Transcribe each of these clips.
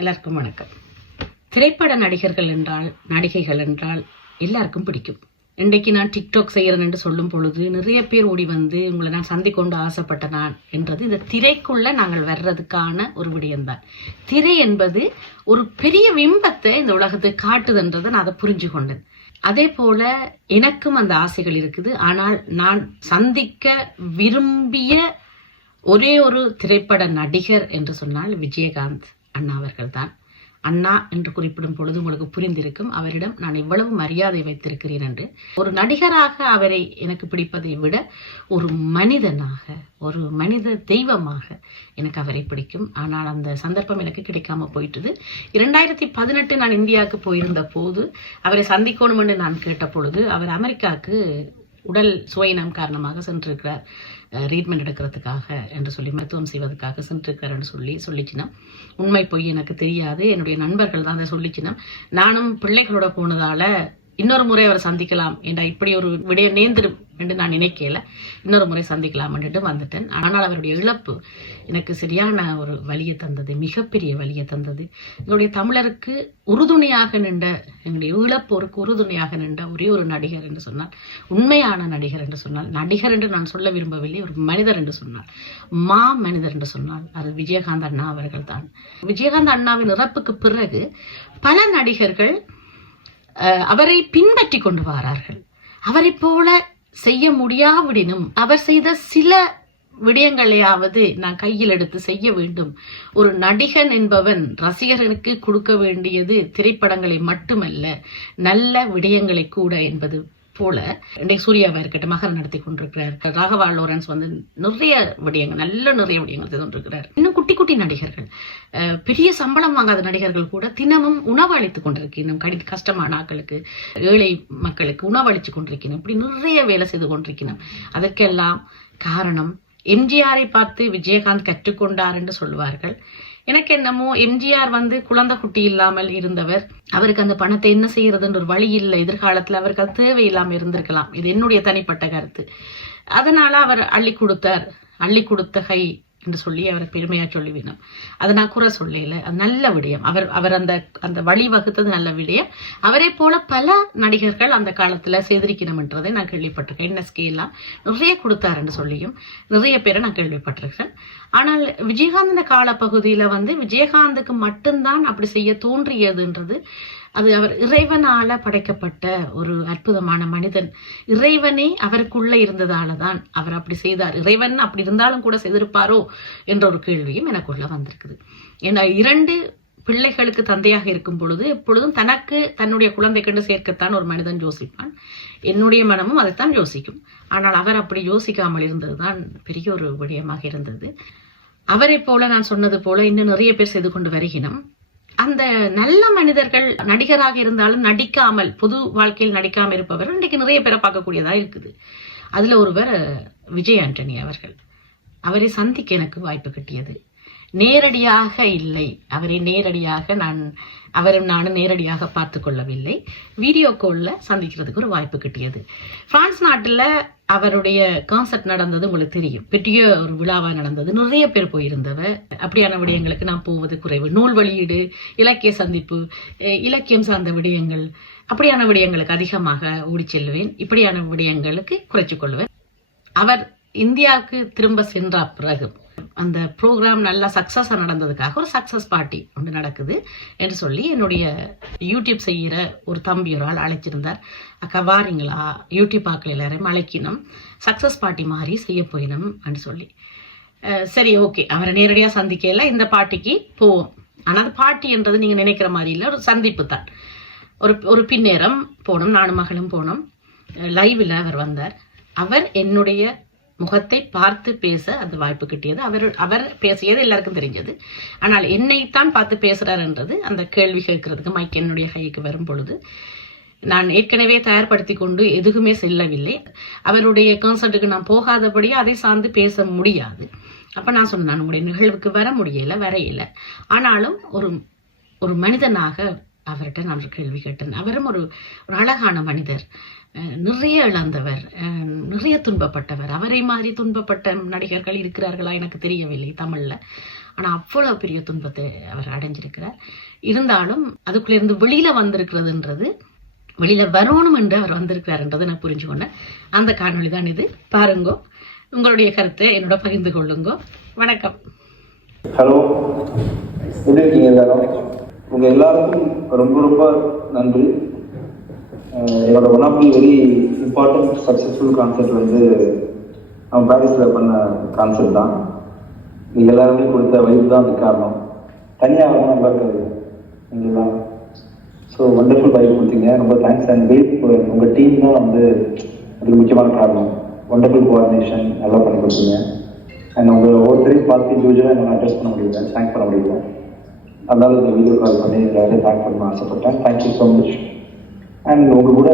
எல்லாருக்கும் வணக்கம். திரைப்பட நடிகர்கள் என்றால், நடிகைகள் என்றால் எல்லாருக்கும் பிடிக்கும். இன்றைக்கு நான் டிக்டாக் செய்கிறேன் என்று சொல்லும் பொழுது நிறைய பேர் ஓடி வந்து உங்களை நான் சந்திக்கொண்டு ஆசைப்பட்ட நான் என்றது இந்த திரைக்குள்ள நாங்கள் வர்றதுக்கான ஒரு விடயம்தான். திரை என்பது ஒரு பெரிய பிம்பத்தை இந்த உலகத்துக்கு காட்டுதுன்றதை நான் அதை புரிஞ்சு கொண்டேன். அதே போல எனக்கும் அந்த ஆசைகள் இருக்குது. ஆனால் நான் சந்திக்க விரும்பிய ஒரே ஒரு திரைப்பட நடிகர் என்று சொன்னால் விஜயகாந்த் அண்ணா அவர்கள் தான். அண்ணா என்று குறிப்பிடும் பொழுது உங்களுக்கு புரிந்திருக்கும் அவரிடம் நான் எவ்வளவு மரியாதை வைத்திருக்கிறேன் என்று. ஒரு நடிகராக அவரை எனக்கு பிடிப்பதை விட ஒரு மனிதனாக, ஒரு மனித தெய்வமாக எனக்கு அவரை பிடிக்கும். ஆனால் அந்த சந்தர்ப்பம் எனக்கு கிடைக்காம போயிட்டது. 2018 நான் இந்தியாவுக்கு போயிருந்த போது அவரை சந்திக்கணும் என்று நான் கேட்ட பொழுது அவர் அமெரிக்காவுக்கு உடல் சுவையினம் காரணமாக சென்றிருக்கிறார், ட்ரீட்மெண்ட் எடுக்கிறதுக்காக என்று சொல்லி, மருத்துவம் செய்வதற்காக சென்றிருக்கிறார் என்று சொல்லிச்சினா உண்மை பொய் எனக்கு தெரியாது. என்னுடைய நண்பர்கள் தான் அதை சொல்லிச்சினா. நானும் பிள்ளைகளோட போனதால இன்னொரு முறை அவரை சந்திக்கலாம் என்ற இப்படி ஒரு விடயம் நேர்ந்துடும் என்று நான் நினைக்கல. இன்னொரு முறை சந்திக்கலாம் என்று வந்துட்டேன். ஆனால் அவருடைய இழப்பு எனக்கு சரியான ஒரு வலியை தந்தது, மிகப்பெரிய வலியை தந்தது. எங்களுடைய தமிழருக்கு உறுதுணையாக நின்ற, எங்களுடைய இழப்போருக்கு உறுதுணையாக நின்ற ஒரே ஒரு நடிகர் என்று சொன்னால், உண்மையான நடிகர் என்று சொன்னால், நடிகர் என்று நான் சொல்ல விரும்பவில்லை, ஒரு மனிதர் என்று சொன்னால், மனிதர் என்று சொன்னால் அது விஜயகாந்த் அண்ணா அவர்கள் தான். விஜயகாந்த் அண்ணாவின் இறப்புக்கு பிறகு பல நடிகர்கள் அவரை பின்பற்றி கொண்டு வரார்கள். அவரை போல செய்ய முடியாவிடனும் அவர் செய்த சில விடயங்களையாவது நான் கையில் எடுத்து செய்ய வேண்டும். ஒரு நடிகன் என்பவன் ரசிகர்களுக்கு கொடுக்க வேண்டியது திரைப்படங்களை மட்டுமல்ல, நல்ல விடயங்களை கூட என்பது போல இன்றைக்கு சூர்யாவா இருக்கட்டும், மகர் நடத்தி கொண்டிருக்கிறார். ராகவா லாரன்ஸ் வந்து நிறைய விடயங்கள், நிறைய விடயங்கள் செய்து கொண்டிருக்கிறார். இன்னும் குட்டி குட்டி நடிகர்கள், பெரிய சம்பளம் வாங்காத நடிகர்கள் கூட தினமும் உணவு அளித்துக் கொண்டிருக்கணும். கஷ்டமான ஆட்களுக்கு, ஏழை மக்களுக்கு உணவு அளித்துக் கொண்டிருக்கணும். இப்படி நிறைய வேலை செய்து கொண்டிருக்கணும். அதற்கெல்லாம் காரணம் எம்ஜிஆரை பார்த்து விஜயகாந்த் கற்றுக்கொண்டார் என்று சொல்லுவார்கள். எனக்கு என்னமோ எம்ஜிஆர் வந்து குழந்தை குட்டி இல்லாமல் இருந்தவர். அவருக்கு அந்த பணத்தை என்ன செய்யறதுன்ற ஒரு வழி இல்லை. எதிர்காலத்துல அவருக்கு அது தேவையில்லாம இருந்திருக்கலாம். இது என்னுடைய தனிப்பட்ட கருத்து. அதனால அவர் அள்ளி கொடுத்த கை என்று சொல்லி அவரை பெருமையா சொல்லிவினோம். அதை நான் குறை சொல்லல, அது நல்ல விடயம். அவர் அந்த வழி வகுத்தது நல்ல விடயம். அவரை போல பல நடிகர்கள் அந்த காலத்துல செய்திருக்கணும் என்றதை நான் கேள்விப்பட்டிருக்கேன். என்எஸ்கே எல்லாம் நிறைய கொடுத்தார் என்று சொல்லியும் நிறைய பேரை நான் கேள்விப்பட்டிருக்கேன். ஆனால் விஜயகாந்த் கால பகுதியில வந்து விஜயகாந்துக்கு மட்டும்தான் அப்படி செய்ய தோன்றியதுன்றது, அது அவர் இறைவனால படைக்கப்பட்ட ஒரு அற்புதமான மனிதன். இறைவனே அவருக்குள்ள இருந்ததால தான் அவர் அப்படி செய்தார். இறைவன் அப்படி இருந்தாலும் கூட செய்திருப்பாரோ என்ற ஒரு கேள்வியும் எனக்குள்ள வந்திருக்குது. ஏன்னா 2 பிள்ளைகளுக்கு தந்தையாக இருக்கும் பொழுது எப்பொழுதும் தனக்கு தன்னுடைய குழந்தை கண்டு சேர்க்கத்தான் ஒரு மனிதன் யோசிப்பான். என்னுடைய மனமும் அதைத்தான் யோசிக்கும். ஆனால் அவர் அப்படி யோசிக்காமல் இருந்ததுதான் பெரிய ஒரு விடயமாக இருந்தது. அவரை போல நான் சொன்னது போல இன்னும் நிறைய பேர் செய்து கொண்டு வருகினோம். அந்த நல்ல மனிதர்கள் நடிகராக இருந்தாலும் நடிக்காமல், பொது வாழ்க்கையில் நடிக்காமல் இருப்பவர் இன்றைக்கு நிறைய பேரை பார்க்கக்கூடியதா இருக்குது. அதுல ஒருவர் விஜய் ஆண்டனி அவர்கள். அவரை சந்திக்க எனக்கு வாய்ப்பு கிட்டியது. நேரடியாக இல்லை, அவரை நேரடியாக நானும் நேரடியாக பார்த்து கொள்ளவில்லை. வீடியோ கால்ல சந்திக்கிறதுக்கு ஒரு வாய்ப்பு கிட்டியது. பிரான்ஸ் நாட்டுல அவருடைய கான்சர்ட் நடந்தது உங்களுக்கு தெரியும். பெரிய ஒரு விழாவா நடந்தது. நிறைய பேர் போயிருந்தவ. அப்படியான விடயங்களுக்கு நான் போவது குறைவு. நூல் வெளியீடு, இலக்கிய சந்திப்பு, இலக்கியம் சார்ந்த விடயங்கள், அப்படியான விடயங்களுக்கு அதிகமாக ஓடி செல்லுவேன். இப்படியான விடயங்களுக்கு குறைச்சு கொள்வேன். அவர் இந்தியாவுக்கு திரும்ப சென்ற பிறகு அந்த ப்ரோக்ராம் நல்லா சக்சஸா நடந்ததுக்காக ஒரு சக்சஸ் பார்ட்டி ஒன்று நடக்குது என்று சொல்லி என்னுடைய யூடியூப் செய்கிற ஒரு தம்பி ஒரு ஆள் அழைச்சிருந்தார். அக்கா வாரீங்களா, யூடியூப் ஆக்கள் எல்லாரையும் அழைக்கணும், சக்சஸ் பார்ட்டி மாதிரி செய்ய போயிடும் என்று சொல்லி. சரி, ஓகே, அவரை நேரடியாக சந்திக்கல, இந்த பார்ட்டிக்கு போவோம். ஆனால் அது பார்ட்டி என்றது நீங்க நினைக்கிற மாதிரி இல்லை, ஒரு சந்திப்பு தான். ஒரு பின்னேரம் போனோம், நானும் மகளும் போனோம். லைவ்ல அவர் வந்தார். அவர் என்னுடைய முகத்தை பார்த்து பேச அந்த வாய்ப்பு கிட்டியது. அவர் பேசியது எல்லாருக்கும் தெரிஞ்சது. ஆனால் என்னைத்தான் பார்த்து பேசுறார் என்றது அந்த கேள்வி கேட்கறதுக்கு மைக் என்னுடைய கைக்கு வரும் பொழுது நான் ஏற்கனவே தயார்படுத்தி கொண்டு எதுவுமே செல்லவில்லை. அவருடைய கான்சர்ட்டுக்கு நான் போகாதபடியே அதை சார்ந்து பேச முடியாது. அப்ப நான் சொன்னேன், நான் உங்களுடைய நிகழ்வுக்கு வரையில. ஆனாலும் ஒரு மனிதனாக அவர்கிட்ட நான் கேள்வி கேட்டேன். அவரும் ஒரு அழகான மனிதர், நிறைய இழந்தவர், நிறைய துன்பப்பட்டவர். அவரை மாதிரி துன்பப்பட்ட நடிகர்கள் இருக்கிறார்களா எனக்கு தெரியவில்லை தமிழ்ல. ஆனால் அவ்வளோ பெரிய துன்பத்தை அவர் அடைஞ்சிருக்கிறார். இருந்தாலும் அதுக்குள்ளேருந்து வெளியில் வந்திருக்கிறதுன்றது, வெளியில் வரணும் என்று அவர் வந்திருக்கிறார்ன்றதை நான் புரிஞ்சுக்கொண்டேன். அந்த காணொளி தான் இது. பாருங்கோ, உங்களுடைய கருத்தை என்னோட பகிர்ந்து கொள்ளுங்க. வணக்கம். ஹலோ, எப்படி இருக்கீங்க எல்லாரும்? உங்கள் எல்லாருக்கும் ரொம்ப ரொம்ப நன்றி. என்னோட one of the very important successful concept வந்து அவன் பாரிஸில் பண்ண கான்செப்ட் தான். நீங்கள் எல்லாருமே கொடுத்த வைப் தான் அதுக்கு காரணம். தனியாக வரணும் நல்லா இருக்காது நீங்கள்லாம். ஸோ வண்டர்ஃபுல் வைப் கொடுத்தீங்க, ரொம்ப தேங்க்ஸ். அண்ட் வெயிட் உங்கள் டீம் தான் வந்து அதுக்கு முக்கியமான காரணம். வண்டர்ஃபுல் கோஆர்டினேஷன் நல்லா பண்ணி கொடுத்தீங்க. அண்ட் உங்கள் ஒவ்வொருத்தரையும் பார்த்து இண்டிவிஜுவலாக என்னால் அட்ரஸ் பண்ண முடியல, தேங்க் பண்ண முடியல. அதனால இந்த வீடியோ கால் பண்ணி எல்லாரையும் தேங்க் பண்ண ஆசைப்பட்டேன். Thank you so much. அண்ட் உங்கள் கூட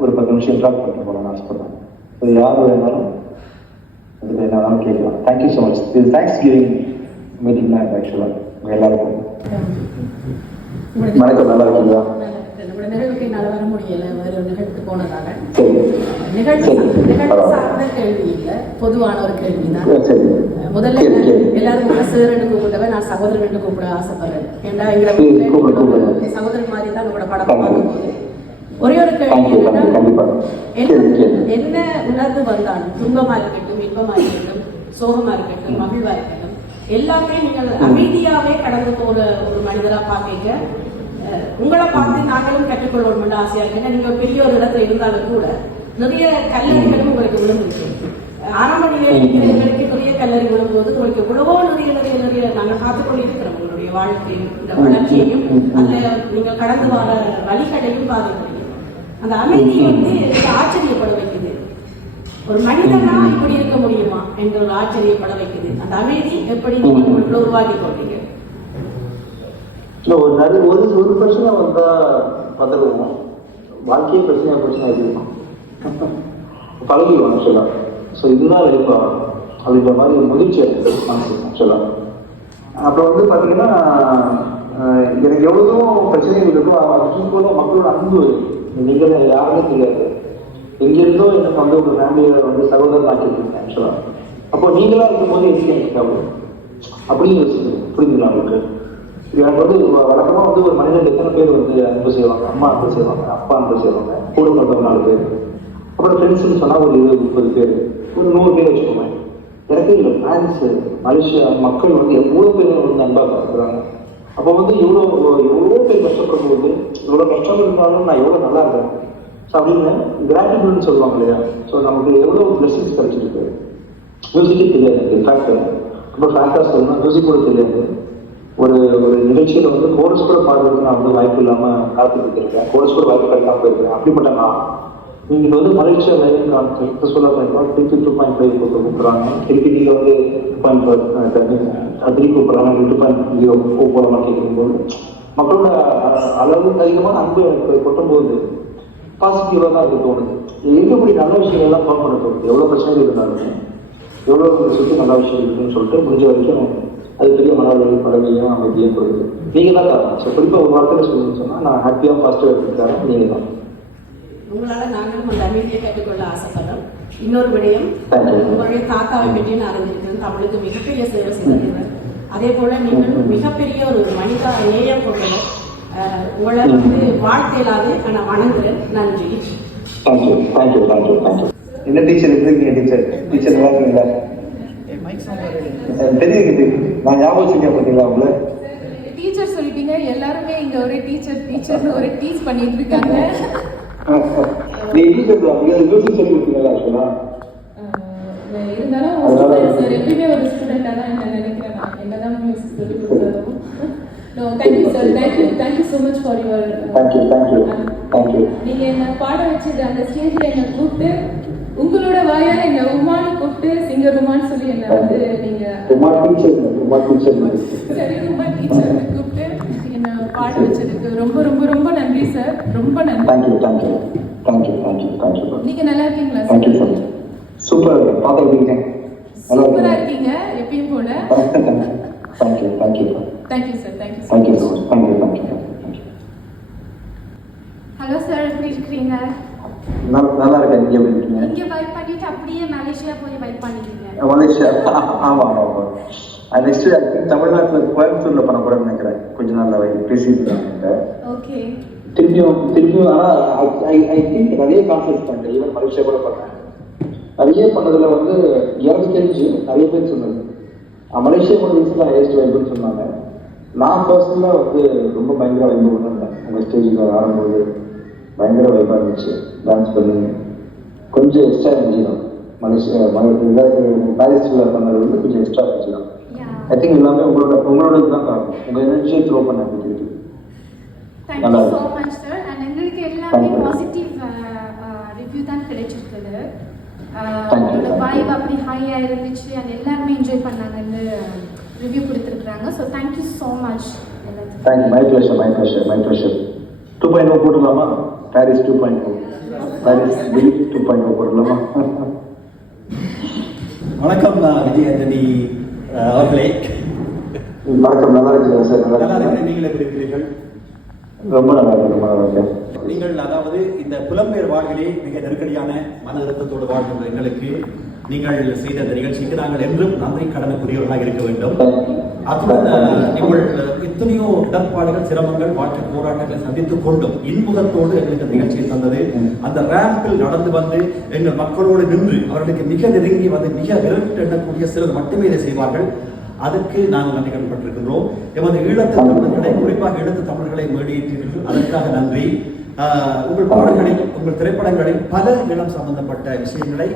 ஒரு 10 நிமிஷம் இன்ட்ராக்ட் பண்ணிட்டு போகலான்னு ஆசைப்பட்டேன். ஸோ யார் வேணாலும் அதில் என்ன கேட்கலாம். Thank you so much. இது தேங்க்ஸ் கிவிங் மீட்டிங் தான் ஆக்சுவலாக உங்கள் எல்லாருக்கும். வணக்கம், நல்லா இருக்கீங்களா? நிகழ்வுக்கு என்னால் வர முடியல, வேறு ஒரு நிகழ்ச்சி போனதால. நிகழ்ச்சி சார்ந்த கேள்வி இல்லை, பொதுவான ஒரு கேள்வி தான். முதல்ல எல்லாரும் சார் கூப்பிட்டவன் நான் சகோதரன் கூப்பிட ஆசைப்படுறேன். ஏன்னா எங்களை சகோதரன் மாதிரி தான் உங்களோட படம் பார்க்கும்போது ஒரே ஒரு கேள்வி என்ன உணர்வு வந்தாலும், துன்பமா இருக்கட்டும், இன்பமா இருக்கட்டும், சோகமா இருக்கட்டும், மகிழ்வா இருக்கட்டும், எல்லாமே நீங்கள் அமைதியாவே கடந்து போற ஒரு மனிதரா பாக்க உங்களை பார்த்து நாங்களும் கற்றுக்கொள்ளணும் ஆசையா இருக்கு. ஏன்னா நீங்க பெரிய ஒரு இடத்துல இருந்தாலும் கூட நிறைய கல்லறிகளும் உங்களுக்கு விழுந்துருக்கு. ஆரம்ப நிலையங்களுக்கு நிறைய கல்லறி விழும்போது உங்களுக்கு எவ்வளவோ நிறைய நாங்கள் பார்த்துக்கொண்டு இருக்கிறோம். உங்களுடைய வாழ்க்கையும் இந்த வளர்ச்சியையும் அந்த நீங்கள் கடந்து வர வழிகளையும் பாதிக்கிறீங்க. அந்த அமைதி வந்து ஆச்சரியப்பட வைக்குது. ஒரு மனிதனா இப்படி இருக்க முடியுமா என்ற ஒரு ஆச்சரியப்பட வைக்குது. அந்த அமைதி எப்படி நீங்க உருவாக்கி கொண்டீங்க? ஒரு பிரச்சனை வந்தா வந்துடுவோம். வாழ்க்கையே பிரச்சனை இருக்கும், பழகிடுவோம் ஆக்சுவலா. ஸோ இதுதான் லைஃபா அப்படின்ற மாதிரி ஒரு முதிர்ச்சி மனசு ஆக்சுவலா. அப்புறம் வந்து பார்த்தீங்கன்னா எனக்கு எவ்வளோ பிரச்சனைகள் இருக்கும், அதுக்குள்ள மக்களோட அன்பு நீங்கள் யாருமே தெரியாது. எங்கிருந்தோ எனக்கு வந்து ஒரு ஃபேமிலியில வந்து சகோதரன் ஆக்கியிருக்கீங்க ஆக்சுவலா. அப்போ நீங்களா இருக்கும்போது எனக்கு அப்படின்னு புரிஞ்சுக்கலாம் உங்களுக்கு. எனக்கு வந்து வழக்கமாக வந்து ஒரு மனிதன் எத்தனை பேர் வந்து அன்பு செய்வாங்க, அம்மா அன்பு செய்வாங்க, அப்பா அன்பு செய்வாங்க, கூட மட்டும் 4 பேர், அப்புறம் ஃப்ரெண்ட்ஸ்ன்னு சொன்னால் ஒரு 20-30 பேர், ஒரு 100 பேர் வச்சுக்கோங்க. எனக்கு இல்லை பிரான்ஸ், மலேசியா மக்கள் வந்து எவ்வளோ பேர் வந்து அன்பாக பார்த்துக்கிறாங்க. அப்போ வந்து எவ்வளோ பேர் கஷ்டப்படும் போது, இவ்வளோ கஷ்டம் இருந்தாலும் நான் எவ்வளோ நல்லா இருக்கேன் ஸோ அப்படின்னு கிராட்டிடியூட்னு சொல்லுவாங்க இல்லையா. ஸோ நமக்கு எவ்வளோ பிளெஸிங்ஸ் கிடைச்சிருக்கு. மியூசிக்கே தெரியாது இன்ஃபேக்ட். ரொம்ப ஃபேக்டாக சொல்லணும்னா மியூசிக் கூட தெரியாது. ஒரு நிகழ்ச்சியில் வந்து கோரஸ் கூட பாடுறதுக்கு நான் வந்து வாய்ப்பு இல்லாமல் காத்துக்கிட்டு இருக்கேன். கோரஸ் கூட வாய்ப்பு கிடைக்காம போயிருக்கேன். அப்படிப்பட்ட நான் நீங்கள் வந்து மலேசியா லைவ் கான்செப்ட் சொல்ல போயிருக்கோம். திருப்பி 2.5 கூப்பிட்றாங்க. திருப்பி நீங்கள் வந்து 2.3 கூப்பிட்றாங்க. 2.0 போகிற கேட்கும்போது மக்களோட அளவுக்கு அதிகமான அன்பு எனக்கு கொட்டும்போது பாசிட்டிவாக தான் எனக்கு தோணுது. இருக்கக்கூடிய நல்ல விஷயங்கள்லாம் ஃபாலோ பண்ண தோணுது. எவ்வளோ பிரச்சனைகள் இருந்தாலுமே எவ்வளோ சுற்றி நல்ல விஷயம் இருக்குன்னு சொல்லிட்டு முடிஞ்ச வரைக்கும் அது பெரிய மனவர்கள் பதவியும் அமைதியும் கொடுக்குது. நீங்கள் தான் காரணம். ஸோ குறிப்பாக ஒரு வார்த்தையில் சொல்லணும்னு சொன்னால் நான் ஹாப்பியாக பாசிட்டிவாக இருக்கிறாங்க நீங்கள் தான். உங்களால் நாங்களும் அந்த அமைதியை கற்றுக்கொள்ள ஆசைப்படுறோம். இன்னொரு விடயம், உங்களுடைய தாத்தாவை பற்றி நான் அறிஞ்சிருக்கேன். தமிழுக்கு மிகப்பெரிய சேவை செய்திருக்கிறேன். அதே போல நீங்கள் மிகப்பெரிய ஒரு மனித நேயம் கொண்டவர். உங்களை வந்து வாழ்க்கையிலாது நான் வணங்குறேன். நன்றி. என்ன டீச்சர் இருக்கீங்க? டீச்சர் நல்லா இருக்கீங்களா? தெரியுது, நான் ஞாபகம் வச்சுக்கேன் பார்த்தீங்களா உங்களை? டீச்சர் சொல்லிட்டீங்க. எல்லாருமே இங்க ஒரே டீச்சர்னு ஒரு டீச் பண்ணிட்டு இருக்காங்க. நீங்க டீச்சர் மியூசிக் சொல்லி கொடுத்தீங்களா? ஆக்சுவலா இருந்தாலும் சார் எப்பயுமே ஒரு ஸ்டூடெண்டா தான் என்ன நினைக்கிறேன். நான் என்னதான் மியூசிக் சொல்லி கொடுத்தாலும் thank you so much for your thank you. நீங்க என்ன பாட வச்சது அந்த ஸ்டேஜ்ல என்ன கூப்பிட்டு உங்களோட வாயால என்ன உமான்னு கூப்பிட்டு சிங்கர் உமான்னு சொல்லி என்ன வந்து நீங்க உமா டீச்சர் சரி உமா டீச்சர் கூப்பிட்டு என்ன பாட வச்சதுக்கு ரொம்ப ரொம்ப ரொம்ப நன்றி சார். ரொம்ப நன்றி. thank you. நீங்க நல்லா இருக்கீங்களா சார்? thank you சூப்பரா பாத்துக்கிட்டீங்க. சூப்பரா இருக்கீங்க எப்பயும் போல. thank you sir. thank you so much. thank you. Hello sir, எப்படி இருக்கிறீங்க? நல்லா இருக்கேன். நீங்க எப்படி இருக்கீங்க? இங்க வைப் பண்ணிட்டு அப்படியே மலேசியா போய் வைப் பண்ணிட்டீங்க. மலேசியா? ஆமா. நெக்ஸ்ட் தமிழ்நாட்டில் கோயம்புத்தூர்ல பண்ண போறேன்னு நினைக்கிறேன். கொஞ்ச நாள்ல பேசியிருக்காங்க. Okay. திருப்பியும் ஆனால் ஐ திங்க் நிறைய கான்செப்ட் பண்ணேன். ஈவன் மலேசியா கூட பண்ணேன். நிறைய பண்ணதுல வந்து எனக்கு தெரிஞ்சு நிறைய பேர் சொன்னது மலேசியா கூட ரீசெண்டாக ஹையஸ்ட் வைப்புன்னு சொன்னாங்க. நான் பர்சனலாக வந்து ரொம்ப பயங்கர வைப்பு பண்ணிருந்தேன். உங்கள் ஸ்டேஜில் ஆடும்போது பயங்கர வைப்பாக இருந்துச்சு. டான்ஸ் பண்ணி கொஞ்சம் எக்ஸ்ட்ரா எனர்ஜி தான். பாரிஸில் பண்ணது வந்து கொஞ்சம் எக்ஸ்ட்ரா எனர்ஜி தான். ஐ திங்க் எல்லாமே உங்களோட தான் காரணம். உங்கள் எனர்ஜியை த்ரோ பண்ண அப்படி. Thank you so much, sir. And எங்களுக்கு எல்லாமே பாசிட்டிவ் ரிவ்யூ தான் கிடைச்சிருக்குது. உங்களோட வைப் அப்படி ஹையாக இருந்துச்சு and எல்லாருமே என்ஜாய் பண்ணாங்கன்னு ரிவ்யூ கொடுத்துருக்குறாங்க. So thank you so much. Thank you. My pleasure. 2.0 போட்டுக்கலாமா? பாரிஸ் 2.0, பாரிஸ் 2.0 போட்டுக்கலாமா? வணக்கம் விஜய் ஆண்டனி அவர்களே. வணக்கம். நல்லா இருக்கீங்க சார்? நல்லா இருக்கிறேன். நீங்கள் எப்படி இருக்கிறீர்கள்? ரொம்ப நல்லா இருக்கேன். நீங்கள் அதாவது இந்த புலம்பெயர் வாழ்களே மிக நெருக்கடியான மன அழுத்தத்தோடு வாழ்கின்ற எங்களுக்கு நீங்கள் செய்த இந்த நிகழ்ச்சிக்கு நாங்கள் என்றும் நன்றி கடனுக்குரியவர்களாக இருக்க வேண்டும். அத்துடன் நீங்கள் எத்தனையோ இடர்பாடுகள், சிரமங்கள், வாழ்க்கை போராட்டங்களை சந்தித்துக் கொண்டும் இன்முகத்தோடு எங்களுக்கு நிகழ்ச்சியை தந்தது. அந்த ரேம்பில் நடந்து வந்து எங்கள் மக்களோடு நின்று அவர்களுக்கு மிக நெருங்கி வந்து மிக விரட்டு எண்ணக்கூடிய சிலர் மட்டுமே இதை செய்வார்கள். அதற்கு நாங்கள் நன்றி கடன்பட்டிருக்கின்றோம். எமது ஈழத்து தமிழர்களை, குறிப்பாக ஈழத்து தமிழர்களை மேடையேற்றீர்கள், அதற்காக நன்றி. உங்கள் பாடல்களில், உங்கள் திரைப்படங்களில் பல இடம் சம்பந்தப்பட்ட விஷயங்களை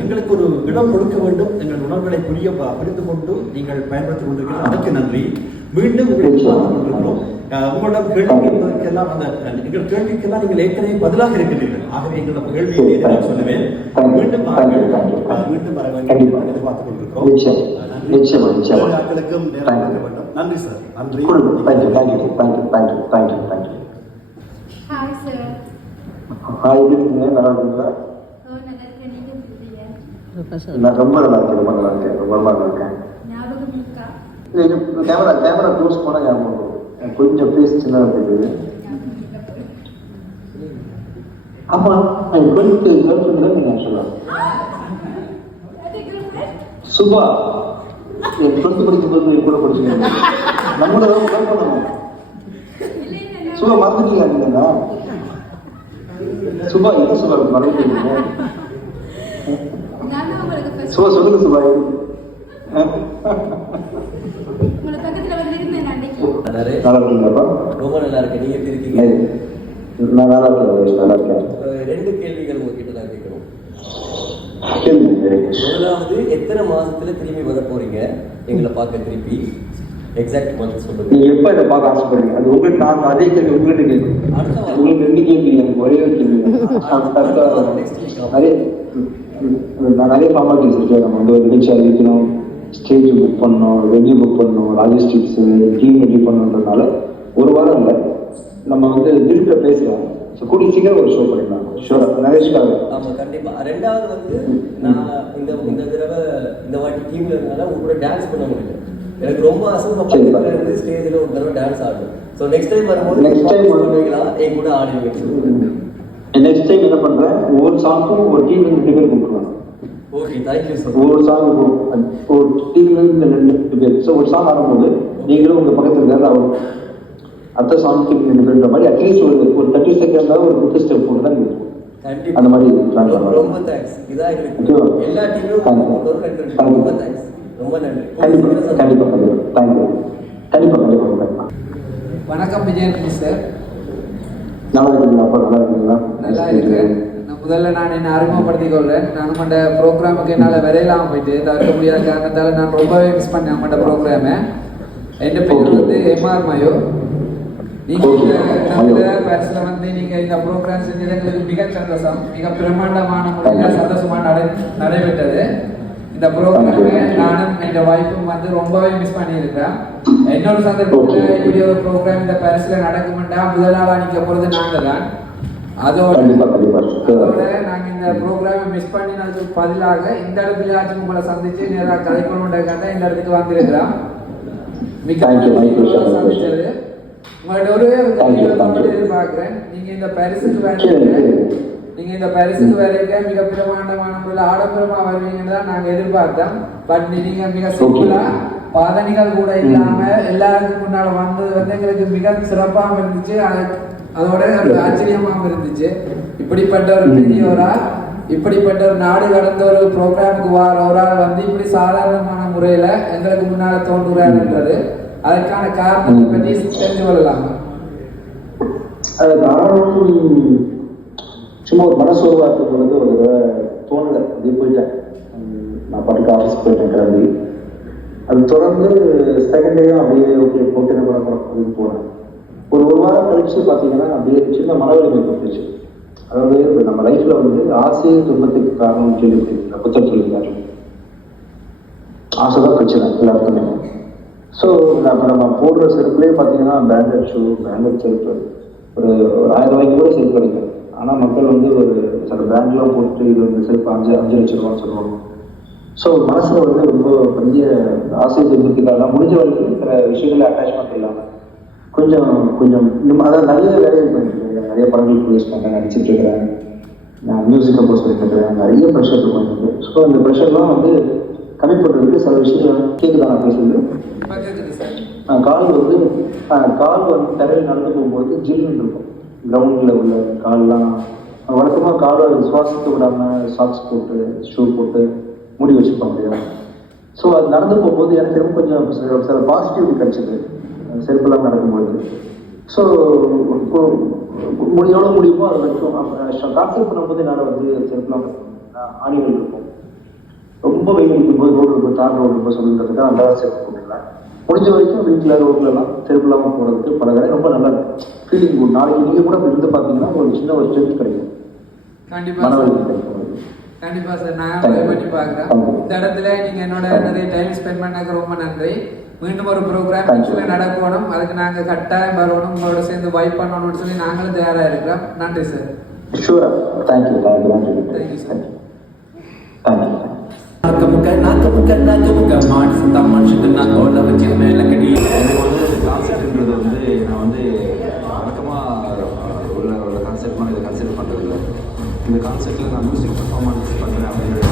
எங்களுக்கு ஒரு இடம் கொடுக்க வேண்டும், எங்கள் உணர்வுகளை புரிந்து கொண்டு நீங்கள் பயன்படுத்திக் கொண்டிருக்கிறீர்கள். அதற்கு நன்றி. மீண்டும் உங்களை பார்த்துக் கொண்டிருக்கிறோம். உங்களிடம் கேள்வி கேட்பதற்கெல்லாம் அந்த எங்கள் கேள்விக்கெல்லாம் நீங்கள் ஏற்கனவே பதிலாக இருக்கிறீர்கள். ஆகவே எங்களோட கேள்வியை நான் சொல்லுவேன். மீண்டும் வர வேண்டும் எதிர்பார்த்துக் கொண்டிருக்கிறோம். ஆட்களுக்கும் நேரம் கொடுக்க வேண்டும். நன்றி சார். நன்றி. Hi, sir. ஹாய், எப்படி இருக்கீங்க? நல்லா இருக்கீங்களா? நல்லா இருக்கேன். நீங்க எப்படி இருக்கீங்க? நான் ரொம்ப நல்லா இருக்கேன். ஞாபகம் இருக்கா? கேமரா க்ளோஸ் போனால் ஞாபகம் வரும். கொஞ்சம் பேச சின்னதாக இருக்குது. ஆமா, கொஞ்சம் நீங்க சொல்லலாம். சுபா என் 12th படிக்கும்போது கூட படிச்சுக்கோங்க. நம்மளோட ஒர்க் பண்ணணும். சுபா மறந்துட்டீங்களா? நீங்களா சுபா என்ன சுபா மறந்துட்டீங்க? சுபா சொல்லுங்க சுபா. நல்லா இருக்கீங்களாப்பா? ரொம்ப நல்லா இருக்கேன். நீங்க எப்படி இருக்கீங்க? நான் நல்லா இருக்கேன். 2 கேள்விகள் உங்ககிட்ட நான் கேட்கணும். கேளுங்க. முதலாவது, எத்தனை மாசத்துல திரும்பி வர போறீங்க எங்களை பார்க்க? திருப்பி எக்ஸாக்ட் மந்த் சொல்லுங்க. நீங்க எப்ப இதை பார்க்க ஆசைப்படுறீங்க? அது உங்களுக்கு. நான் அதே கேள்வி உங்ககிட்ட கேட்குறேன். உங்களுக்கு 2 கேள்வி இல்லை, ஒரே ஒரு கேள்வி. நான் நிறைய ஃபார்மாலிட்டிஸ் இருக்கேன். நம்ம வந்து ஒரு நிகழ்ச்சி அறிவிக்கணும், ஸ்டேஜ் புக் பண்ணணும், வென்யூ புக் பண்ணணும், லாஜிஸ்டிக்ஸ், டீம் ரெடி பண்ணணுன்றதுனால ஒரு வாரம் இல்லை. நம்ம வந்து திருப்பி பேசலாம். ஸோ கூடிய சீக்கிரம் ஒரு ஷோ பண்ணிடலாம். ஷோரா நரேஷ்காக. ஆமாம், கண்டிப்பாக. 2வது வந்து நான் இந்த தடவை இந்த வாட்டி டீம்ல இருந்தால உங்க கூட டான்ஸ் பண்ண முடியல. எனக்கு ரொம்ப அசம்பவம் இருந்து ஸ்டேஜில் ஒரு தடவை டான்ஸ் ஆடணும். ஸோ நெக்ஸ்ட் டைம் வரும்போது பண்ணுவீங்களா? என் கூட ஆடுவீங்க. நெக்ஸ்ட் டைம் என்ன பண்றேன், ஒவ்வொரு சாங்க்கும் ஒரு டீம்ல 2 பேர் கூப்பிடுவாங்க. Okay, thank you sir. ஒவ்வொரு சாங்கும் ஒரு டீம்ல இருந்து 2 பேர். ஸோ ஒரு சாங் ஆடும்போது நீங்களும் உங்க பக்கத்துல இருக்காரு அவர் அடுத்த சாங்க்கு 2 பேருன்ற மாதிரி அட்லீஸ்ட் ஒரு 30 செகண்ட் ஒரு குத்து ஸ்டெப் போட்டு தான் இருக்கும். அந்த மாதிரி ரொம்ப தேங்க்ஸ். இதான் எங்களுக்கு எல்லா டீமும் ரொம்ப தேங்க்ஸ். ரொம்ப நன்றி. கண்டிப்பா. வணக்கம் விஜயன் சார். நல்லா இருக்கீங்களா? நல்லா இருக்கு. முதல்ல நான் என்னை அறிமுகப்படுத்திக் கொள்றேன். நான் உங்களோட ப்ரோக்ராமுக்கு என்னால் விரையிலாமல் போயிட்டு தவிர்க்க முடியாத காரணத்தால் நான் ரொம்பவே மிஸ் பண்ணேன் உங்களோட ப்ரோக்ராமை. என் பேர் வந்து எம்ஆர் மயோ. நீங்கள் பரிசில் வந்து நீங்கள் இந்த ப்ரோக்ராம் செஞ்சது எங்களுக்கு மிக சந்தோஷம். மிக பிரம்மாண்டமான முறையில் சந்தோஷமாக நடைபெற்றது. இந்த ப்ரோக்ராமை நானும் இந்த வாய்ப்பும் வந்து ரொம்பவே மிஸ் பண்ணியிருக்கேன். இன்னொரு சந்தர்ப்பத்தில் இப்படி ஒரு ப்ரோக்ராம் இந்த பரிசில் நடக்குமெண்டா முதல் நாளாக நிற்க போகிறது நாங்கள் தான். அதோட நாங்கள் இந்த ப்ரோக்ராமை மிஸ் பண்ணினதுக்கு பதிலாக இந்த இடத்துலயாச்சும் உங்களை சந்திச்சு நேராக கதைக்கணுன்றதுக்காக இந்த இடத்துக்கு வந்திருக்கிறோம். மிக சந்திச்சது உங்களோட ஒரே எதிர்பார்க்கிறேன். நீங்க இந்த பரிசுக்கு வரைக்க மிக பிரமாண்டமான முறையில் ஆடம்பரமா வருவீங்கன்னு தான் நாங்க எதிர்பார்த்தோம். பட் நீங்க மிக சிம்பிளா பாதணிகள் கூட இல்லாம எல்லாருக்கும் முன்னால வந்தது வந்து எங்களுக்கு மிக சிறப்பாகவும் இருந்துச்சு. அதோட ஒரு ஆச்சரியமாகவும் இருந்துச்சு. இப்படிப்பட்ட ஒரு பெரியவரா, இப்படிப்பட்ட ஒரு நாடு கடந்த ஒரு ப்ரோக்ராமுக்கு வர ஒரு ஆள் வந்து இப்படி சாதாரணமான முறையில எங்களுக்கு முன்னால தோன்றுறாருன்றது, அதற்கான காரணத்தை பற்றி தெரிஞ்சு கொள்ளலாம். அது காரணம் சும்மா ஒரு மனசோர்வாக்கு வந்து ஒரு தோணலை, அப்படியே போயிட்டேன். நான் பாட்டுக்கு ஆஃபீஸ் போயிட்டேன் கிளம்பி. அது தொடர்ந்து செகண்ட் டேயும் அப்படியே ஓகே போட்டு என்ன பண்ண அப்படின்னு போனேன். ஒரு வாரம் கழிச்சு பார்த்தீங்கன்னா அப்படியே சின்ன மனவலிமை பட்டுச்சு. அதாவது நம்ம லைஃப்ல வந்து ஆசையை துன்பத்துக்கு காரணம் கேள்விப்பட்டிருக்கீங்க, புத்தகம் சொல்லியிருக்காரு. ஆசைதான் பிரச்சனை எல்லாருக்குமே. ஸோ நம்ம போடுற செருப்புலேயே பார்த்தீங்கன்னா பிராண்டட் ஷூ, பிராண்டட் செருப்பு ஒரு 1000 ரூபாய்க்கு கூட செருப்பு கிடைக்கும். ஆனால் மக்கள் வந்து ஒரு சில பிராண்ட்லாம் போட்டு இது வந்து செருப்பு 5 லட்சம் ரூபான்னு சொல்லுவாங்க. ஸோ மனசுல வந்து ரொம்ப பெரிய ஆசை துன்பத்துக்காக முடிஞ்ச வரைக்கும் சில விஷயங்களை அட்டாச்மெண்ட் இல்லாமல் கொஞ்சம் அதாவது நிறைய வேலைகள் பண்ணிட்டு இருக்கேன். நிறைய படங்கள் ப்ரொடியூஸ் பண்ணுறேன், நடிச்சிட்டு இருக்கிறேன், நான் மியூசிக் கம்போஸ் பண்ணிட்டு இருக்கிறேன். நிறைய ப்ரெஷர் பண்ணிட்டு. ஸோ அந்த ப்ரெஷர்லாம் வந்து கம்மி பண்ணுறதுக்கு சில விஷயங்கள் கேட்குதான் நான் பேசுறது. கால் வந்து தரையில் நடந்து போகும்போது ஜில்லுன்னு இருக்கும். கிரவுண்டில் உள்ள கால்லாம் வழக்கமாக காலை சுவாசிக்க விடாமல் சாக்ஸ் போட்டு ஷூ போட்டு மூடி வச்சுருப்பாங்க இல்லையா. ஸோ அது நடந்து போகும்போது எனக்கு திரும்ப கொஞ்சம் சில பாசிட்டிவ் கிடைச்சிது செருப்பெல்லாம் நடக்கும்போது. ஸோ எவ்வளோ முடியுமோ அது வரைக்கும் கான்செப்ட் பண்ணும்போது என்னால் வந்து செருப்பெல்லாம் ஆணிகள் இருக்கும். ரொம்ப வெயில் அடிக்கும்போது ரோடு தார் ரோடு ரொம்ப சொல்லுறதுக்கு அந்த செருப்பு போட்டுக்கலாம். முடிஞ்ச வரைக்கும் வீட்டில் ரோட்லலாம் செருப்பு இல்லாமல் போகிறதுக்கு பழகிறேன். ரொம்ப நல்லா ஃபீலிங் குட். நாளைக்கு நீங்கள் கூட இருந்து பார்த்தீங்கன்னா ஒரு சின்ன ஒரு ஸ்ட்ரென்த் கிடைக்கும். கண்டிப்பா சார், நான் ட்ரை பண்ணி பார்க்குறேன். இந்த இடத்துல நீங்க என்னோட நிறைய டைம் ஸ்பெண்ட் பண்ணக்கு ரொம்ப நன்றி. மீண்டும் ஒரு ப்ரோக்ராம் ஆக்சுவலாக நடக்கணும், அதுக்கு நாங்கள் கட்டாயம் வரணும், உங்களோட சேர்ந்து வைப் பண்ணணும்னு சொல்லி நாங்களும் தயாராக இருக்கிறோம். நன்றி சார். ஷூரா, தேங்க்யூ சார். தேங்க்யூ. கான்செப்ட்ன்றது வந்து நான் வந்து வழக்கமாக ஒரு கான்செப்ட் மாதிரி இதை கன்சிடர் பண்ணுறதில்ல. இந்த கான்செப்டில் நான் மியூசிக் பர்ஃபார்மன்ஸ் பண்ணுறேன் அப்படின்றது